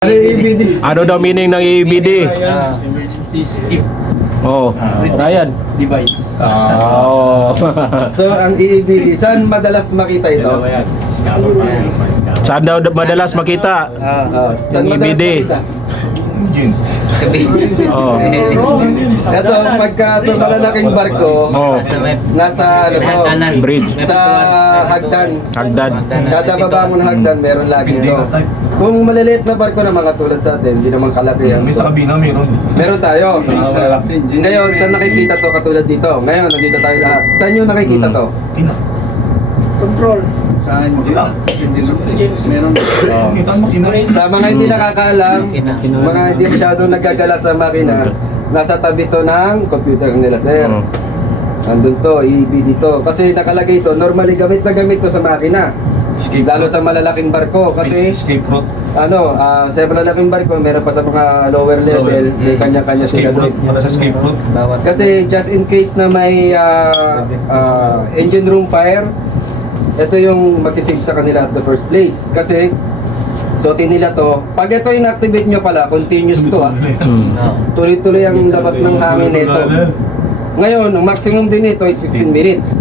Ano yung EBD? Ano daw meaning ng EBD? Emergency skip Oh, Ryan. device. Oh. So, ang EBD, saan madalas makita ito? Dalawa yan. Scalper pa yan. Saan daw madalas makita? Saan Yung madalas EBD. makita? Oh. Ito, pagka sa malalaking barko, Oh. nasa ano to, Bridge. sa hagdan. Hagdan. Kada baba mo ng hagdan, meron lagi ito. Kung maliliit na barko na mga tulad sa atin, hindi naman kalaki yan. May sa kabina, meron. Meron tayo. Ngayon, saan nakikita to katulad dito? Ngayon, nandito tayo lahat. Saan nyo nakikita to? Kina. Control. Saan? Kina. Meron. Kita mo, kina. Sa mga hindi nakakaalam, mga hindi masyadong nagagala sa makina, nasa tabi to ng computer nila, sir. Oh. Andun to, EBD to. Kasi nakalagay to, normally gamit na gamit to sa makina. Escape Lalo route. sa malalaking barko. Kasi, Escape route. sa malalaking barko, meron pa sa mga lower level, may kanya-kanya sila Escape route. doon. Para sa escape route. Kasi just in case na may engine room fire, ito yung magsisave sa kanila at the first place. Kasi, suotin nila to. Pag ito in-activate nyo pala, continuous to tuloy-tuloy ang labas ng hangin nito. Ngayon, ang maximum din nito is 15 minutes.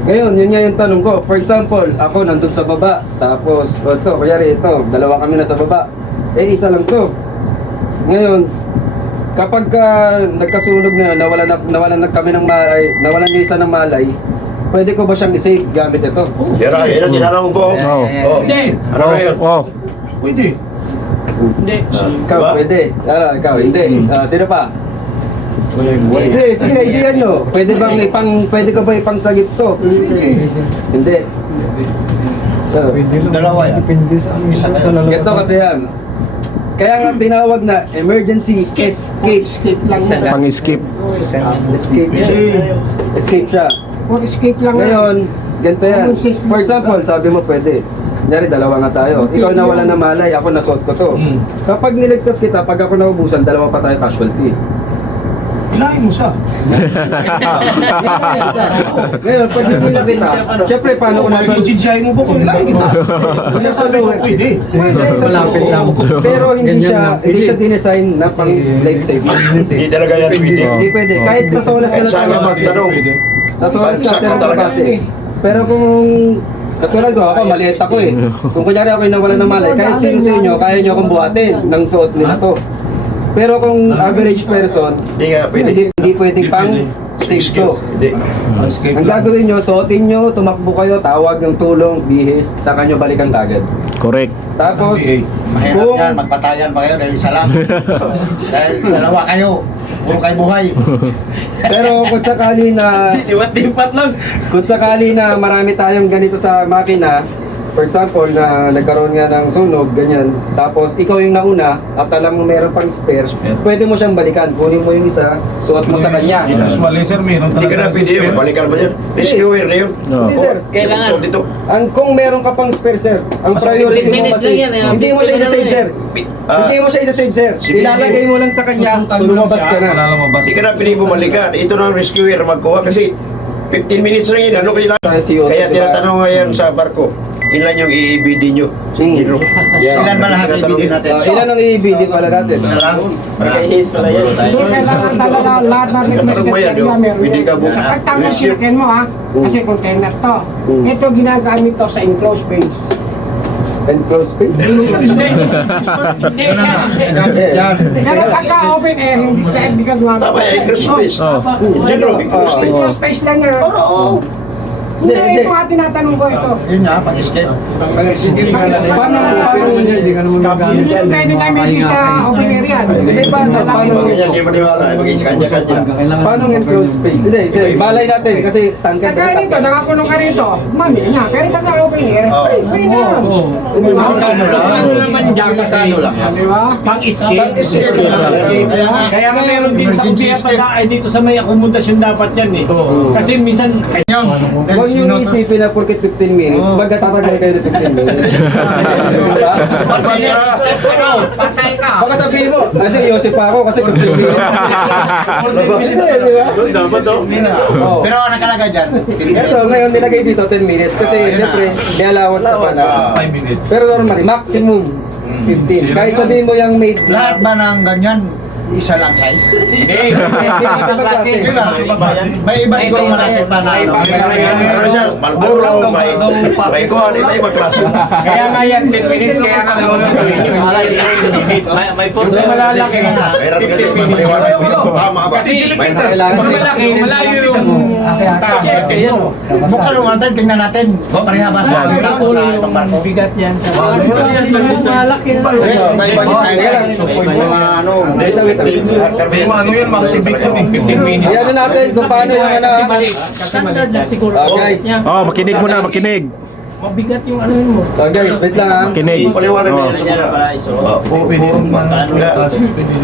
Ngayon, yun nga yung tanong ko. For example, ako nandun sa baba, tapos ito, kanyari ito, dalawa kami na sa baba. Isa lang to. Ngayon, kapag nagkasunog na yun, nawalan na kami ng malay, nawalan yung isa ng malay, pwede ko ba siyang i-save gamit ito? Yan ang tinanong ko. Oh. Oh. Hindi. Ano na yun? Oh. Pwede. Hindi. Ikaw, Diba? pwede. Ikaw, hindi. Sino pa? Hindi, sige, idean nyo. Pwede bang pwede ko ba ipangsagip to? Hindi. Dalawa yan. Ito kasi yan. Kaya nga tinawag na emergency escape. Pang-skip. Escape. Escape siya. Escape lang Ngayon, ganito yan. For example, sabi mo pwede. Kunyari, dalawa nga tayo. Ikaw nawala na malay, ako nasuot ko to. Kapag niligtas kita, pag ako naubusan, dalawa pa tayo casualty. Ilahin mo siya. Ngayon, pag sinila kita, syempre, paano ko nasa... Jinjahin mo po kung ilahin kita. Kaya sabi ko, pwede. Pwede, malapit lang. Pero hindi siya dinesign na pang life saving. Hindi talaga yan pwede. Hindi pwede. Kahit sa solas Kahit na saan ka tayo. magtanong. Sa solas na Bagsak ka tayo talaga. kasi. Pero kung katulad ko, ako maliit ako eh. Kung kunyari ako yung nawala ng malay, kahit sino sa inyo, kaya nyo akong buhatin ng suot nila to. Pero kung average person, Hindi nga pwede. hindi pwedeng pang safe to. Hindi. Escape Ang gagawin nyo, suotin nyo, tumakbo kayo, tawag ng tulong, bihis, saka nyo balikan kagad. Correct. Tapos, Mahirap kung yan, magpatayan pa kayo dahil isa lang. Dahil dalawa kayo, puro kayo buhay. pero kung sakali na Liwat-lipat lang. kung sakali na marami tayong ganito sa makina, for example, na nagkaroon nga ng sunog, ganyan, tapos ikaw yung nauna at alam mo meron pang spare, pwede mo siyang balikan, kunin mo yung isa, suot mo sa kanya. Usually, sir, meron Hindi ka na pwede yun. Balikan mo yan. Rescuer na yun. No. Hindi sir, Kailangan. So dito. kung meron ka pang spare sir, ang priority mo 15 minutes kasi, lang yan, hindi mo siya isa-save sir. Hindi mo siya isa-save sir. Ilalagay mo lang sa kanya, lumabas ka na. Lumabas. Hindi ka na pwede bumalikan. Ito na ang rescuer magkuha kasi 15 minutes lang yun. Ano kailangan? Kaya tinatanong ngayon sa barko, ilan yung EBD nyo? Zero. Ilan ba lahat ibigin natin? Ilan ang i-BD pala natin? Isa lang. Magkahihis pala yan. Hindi kailangan talaga lahat ng request Tanong mo yan, na meron. pwede ka buka. Kapag tama sinakin mo ha, kasi container to. Ito ginagamit to sa enclosed space. Enclosed space? Hindi Yan. Pero pagka open air, hindi ka gumamit. Tama yan, enclosed space. Oh. General, enclosed space. Enclosed space lang yan. Oo. Hindi, Hindi, ito nga tinatanong ko ito. Yun nga, pang-escape. Paano Hindi yung pwede gamitin sa open area. Hindi, paano? Pag ganyan, hindi maniwala. Mag-isa kanya-kanya. Paano ang enclosed space? Hindi, sir, balay natin kasi tangkad Kagaya nito, nakakulong ka rito, mami niya. Pero pagka open air, pwede na yan. Magkano lang? Ano naman dyan kasi Magkano lang? Di ba? pang-escape. Kaya nga, Kaya nga meron din sa emergency kumpiyata escape. na ay dito sa may akomodasyon dapat yan eh. Kasi minsan Yan. Huwag nyo isipin na porket 15 minutes, baga tatagal kayo ng 15 minutes. Diba? Pagpasara. Patay ka. Baka sabihin mo, hindi, Yosef pa ako kasi 15 minutes. Hindi, di ba? dapat daw. Oo. Pero ang nakalagay dyan, Ito, ngayon nilagay dito 10 minutes kasi Ayun na. siyempre may allowance ka pa na. 5 minutes. Pero normally, maximum 15. Kahit sabihin mo yung made Lahat ba ng ganyan, isa lang size? Hindi. Di ba? May iba siguro market pa na ano. Meron siya, Marlboro, may kuhan, iba-iba klase. Kaya nga yan, 10 minutes, kaya nga may Mas malalaki na. Meron kasi maliwanag ko ito. Tama ba? Kasi May pag malaki, malayo yung target. Buksan mo natin, tingnan natin. Pareha ba sa ibang barko? Bigat yan. Malaki. May iba design yan. Mga ano. Ano yan, Max Victor eh. 15 minutes. Ayan na natin kung paano yung ano. Standard na siguro. Guys. Oh, makinig muna, makinig. Mabigat yung ano mo. Guys, wait lang ha. Makinig. Paliwanag na Oh. yan sa mga. Pwede rin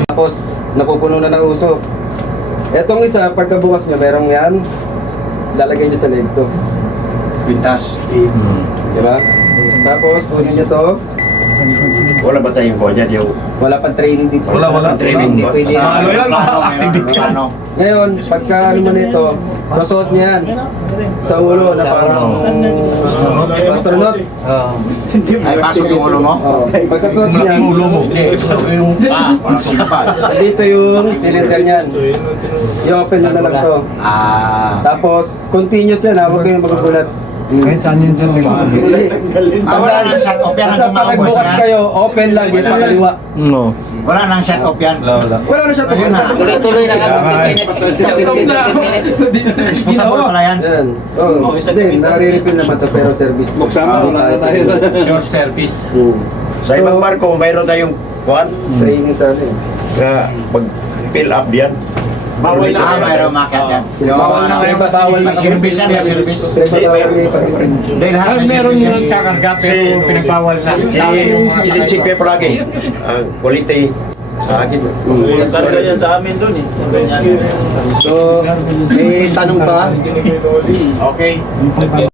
Tapos, napupuno na ng usok. Etong isa, pagkabukas nyo, merong yan. Lalagay nyo sa leg to. Pintas. Diba? Tapos, kunin nyo to. Wala ba tayong kuhan yan? Yung Wala pang training dito. Wala. training ba? Pwede. Sa Ano yan, mga plano, activity. ano. Ngayon, pagka ano mo nito, susuot niya yan sa ulo na parang astronaut. Ay, pasok yung ulo mo? Oh, pagkasuot niyan, Ulo mo. Pasok yung pasok pa. dito yung cylinder niyan. I-open nyo na lang to. Tapos, continuous yan ha, huwag kayong magugulat. Kahit saan yun sa Wala nang shut off yan Basta hanggang pag maubos nagbukas na. kayo, open lang, yung pakaliwa. No. Wala nang shut off yan. Wala na siya Ayun na. Tuloy-tuloy na lang. 15 minutes. Disposable pala yan. Yan. Oh, hindi, nare-refill naman to pero service. Buksan mo, wala na tayo. Short service. sa ibang barko, mayroon tayong kuhan. Training sa ano eh. Na pag-fill up yan. Bawal na. Mayroong market yan. Yung Bawal na, ano, bawal na. may service yan, may service. Hindi, lahat may Meron service yung yan. nagkakarga pero pinagbawal na. Sinichik ko palagi. Ang quality sa akin. Karga yan sa amin dun eh. So, may tanong pa? Okay.